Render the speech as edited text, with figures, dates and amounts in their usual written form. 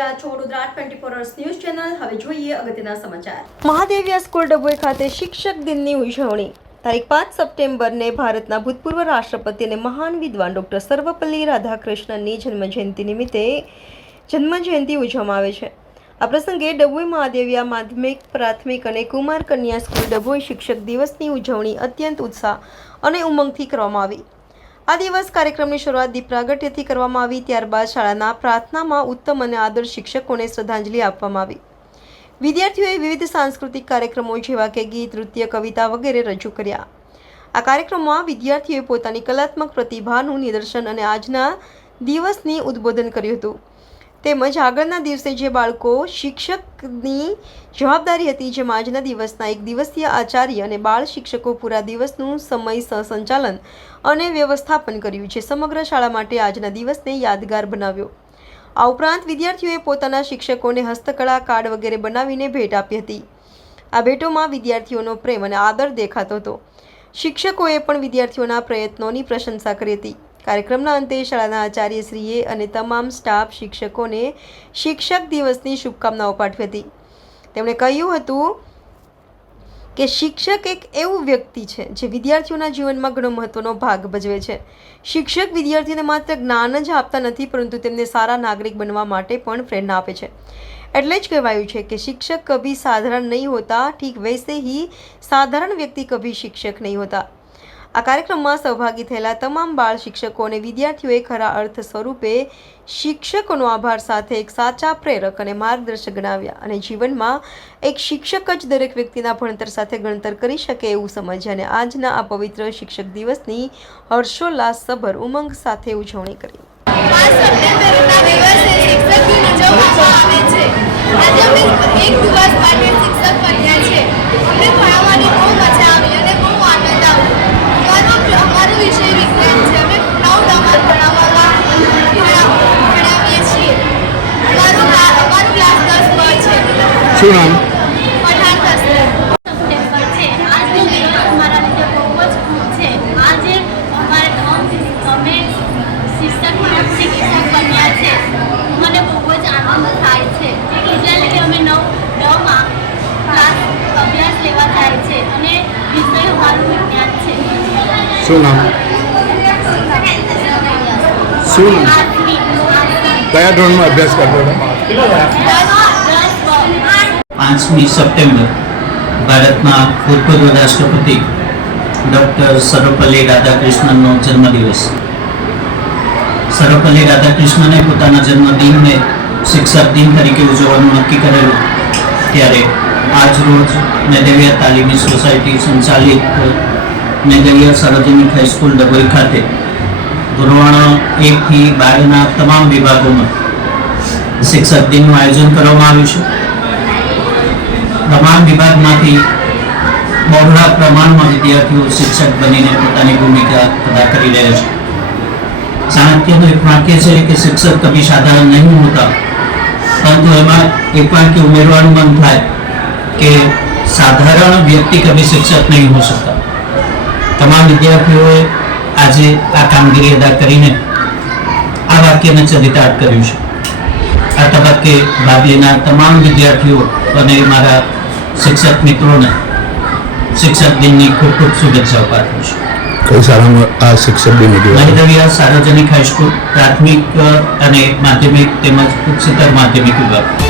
રહ્યા છો Vadodara 24 hours news channel. હવે જોઈએ અગત્યના સમાચાર। મહાદેવિયા સ્કૂલ ડભોઈ ખાતે શિક્ષક દિનની ઉજવણી તારીખ 5 સપ્ટેમ્બરને ભારતના ભૂતપૂર્વ રાષ્ટ્રપતિ અને મહાન વિદ્વાન ડોક્ટર સર્વપલ્લી રાધાકૃષ્ણનની જન્મજયંતિ નિમિત્તે જન્મજયંતિ ઉજવવામાં આવે છે। આ પ્રસંગે ડભોઈ મહાદેવિયા માધ્યમિક પ્રાથમિક અને કુમાર કન્યા સ્કૂલ ડભોઈ શિક્ષક દિવસની ઉજવણી અત્યંત ઉત્સાહ અને ઉમંગથી કરવામાં આવી। આ દિવસ કાર્યક્રમની શરૂઆત દીપ પ્રાગટ્યથી કરવામાં આવી। ત્યારબાદ શાળાના પ્રાર્થનામાં ઉત્તમ અને આદર્શ શિક્ષકોને શ્રદ્ધાંજલિ આપવામાં આવી। વિદ્યાર્થીઓએ વિવિધ સાંસ્કૃતિક કાર્યક્રમો જેવા કે ગીત, નૃત્ય, કવિતા વગેરે રજૂ કર્યા। આ કાર્યક્રમમાં વિદ્યાર્થીઓએ પોતાની કલાત્મક પ્રતિભાનું નિદર્શન અને આજના દિવસની ઉદ્બોધન કર્યું હતું તેમજ આગળના દિવસે જે બાળકો શિક્ષકની જવાબદારી હતી જેમ આજના દિવસના એક દિવસીય આચાર્ય અને બાળ શિક્ષકો પૂરા દિવસનું સમય સંચાલન અને વ્યવસ્થાપન કર્યું છે। સમગ્ર શાળા માટે આજના દિવસને યાદગાર બનાવ્યો। આ ઉપરાંત વિદ્યાર્થીઓએ પોતાના શિક્ષકોને હસ્તકળા કાર્ડ વગેરે બનાવીને ભેટ આપી હતી। આ ભેટોમાં વિદ્યાર્થીઓનો પ્રેમ અને આદર દેખાતો હતો। શિક્ષકોએ પણ વિદ્યાર્થીઓના પ્રયત્નોની પ્રશંસા કરી હતી। કાર્યક્રમના અંતે શાળાના આચાર્યશ્રીએ અને તમામ સ્ટાફ શિક્ષકોને શિક્ષક દિવસની શુભકામનાઓ પાઠવી હતી। તેમણે કહ્યું હતું કે શિક્ષક એક એવું વ્યક્તિ છે જે વિદ્યાર્થીઓના જીવનમાં ઘણો મહત્વનો ભાગ ભજવે છે। શિક્ષક વિદ્યાર્થીઓને માત્ર જ્ઞાન જ આપતા નથી પરંતુ તેમને સારા નાગરિક બનવા માટે પણ પ્રેરણા આપે છે। એટલે જ કહેવાયું છે કે શિक्षक कभी साधारण नहीं होता, ठीक वैसे ही साधारण व्यक्ति कभी शिक्षक नहीं होता। આ કાર્યક્રમમાં સહભાગી થયેલા તમામ બાળ શિક્ષકો અને વિદ્યાર્થીઓએ ખરા અર્થ સ્વરૂપે શિક્ષકોનો આભાર સાથે એક સાચા પ્રેરક અને માર્ગદર્શક ગણાવ્યા અને જીવનમાં એક શિક્ષક જ દરેક વ્યક્તિના ભણતર સાથે ગણતર કરી શકે એવું સમજ્યા અને આજના આ પવિત્ર શિક્ષક દિવસની હર્ષોલ્લાસભર ઉમંગ સાથે ઉજવણી કરી। 5 સપ્ટેમ્બરના દિવસે શિક્ષક દિન ઉજવવામાં આવે છે। આજે અમે એક દિવસ માટે શિક્ષક બન્યા છે। અમને ભણાવવાની બહુ મજા આવી અને બહુ આનંદ આવ્યો। અમારો વિષય વિજ્ઞાન છે। અમે પ્રાઉડ અમારું ભણાવીએ છીએ। અમારું ક્લાસ 10 પર છે। શું નામ? પઠાણ કસ્તર। સપ્ટેમ્બર છે। આજનો દિવસ અમારા લીધે બહુ જ ખૂબ છે। આજે અમે શિક્ષક બન્યા છે। મને બહુ જ આનંદ થાય છે। એટલા લીધે અમે નવમાં ક્લાસ અભ્યાસ લેવા જાય છે અને વિષય અમારું વિજ્ઞાન છે। શું નામ? શું નામ? કયા ધોરણમાં અભ્યાસ કરતો હતો? 5મી સપ્ટેમ્બર ભારતના ભૂતપૂર્વ રાષ્ટ્રપતિ ડૉક્ટર સર્વપલ્લી રાધાકૃષ્ણનનો જન્મદિવસ। સર્વપલ્લી રાધાકૃષ્ણને પોતાના જન્મદિનને શિક્ષક દિન તરીકે ઉજવવાનું નક્કી કરેલું ત્યારે આજ રોજ મેદેવિયા તાલીમી સોસાયટી સંચાલિત મેદેવિયા સાર્વજનિક હાઈસ્કૂલ ડભોઈ ખાતે ધોરણ 1 થી 12ના તમામ વિભાગોમાં શિક્ષક દિનનું આયોજન કરવામાં આવ્યું છે। તમામ વિભાગમાંથી બહોળા પ્રમાણમાં વિદ્યાર્થીઓ શિક્ષક બનીને પોતાની ભૂમિકા અદા કરી રહ્યા છે। ચાણક્યનું એક વાક્ય છે કે શિક્ષક કભી સાધારણ નહીં હોતા, પરંતુ એમાં એક વાક્ય ઉમેરવાનું મન થાય કે સાધારણ વ્યક્તિ કભી શિક્ષક નહીં હો सकता। તમામ વિદ્યાર્થીઓએ આજે આ કામગીરી અદા કરીને આ વાક્યને ચરિતાર્થ કર્યું છે। આ તબક્કે ભાગ લેનાર તમામ વિદ્યાર્થીઓ અને મારા શિક્ષક મિત્રોને શિક્ષક દિનની ખૂબ ખૂબ શુભેચ્છાઓ પાઠવું છું। કઈ શાળામાં આ શિક્ષક દિન ઉજવવામાં? મેદેવિયા સાર્વજનિક હાઈસ્કૂલ પ્રાથમિક અને માધ્યમિક તેમજ ઉચ્ચતર માધ્યમિક વિભાગ।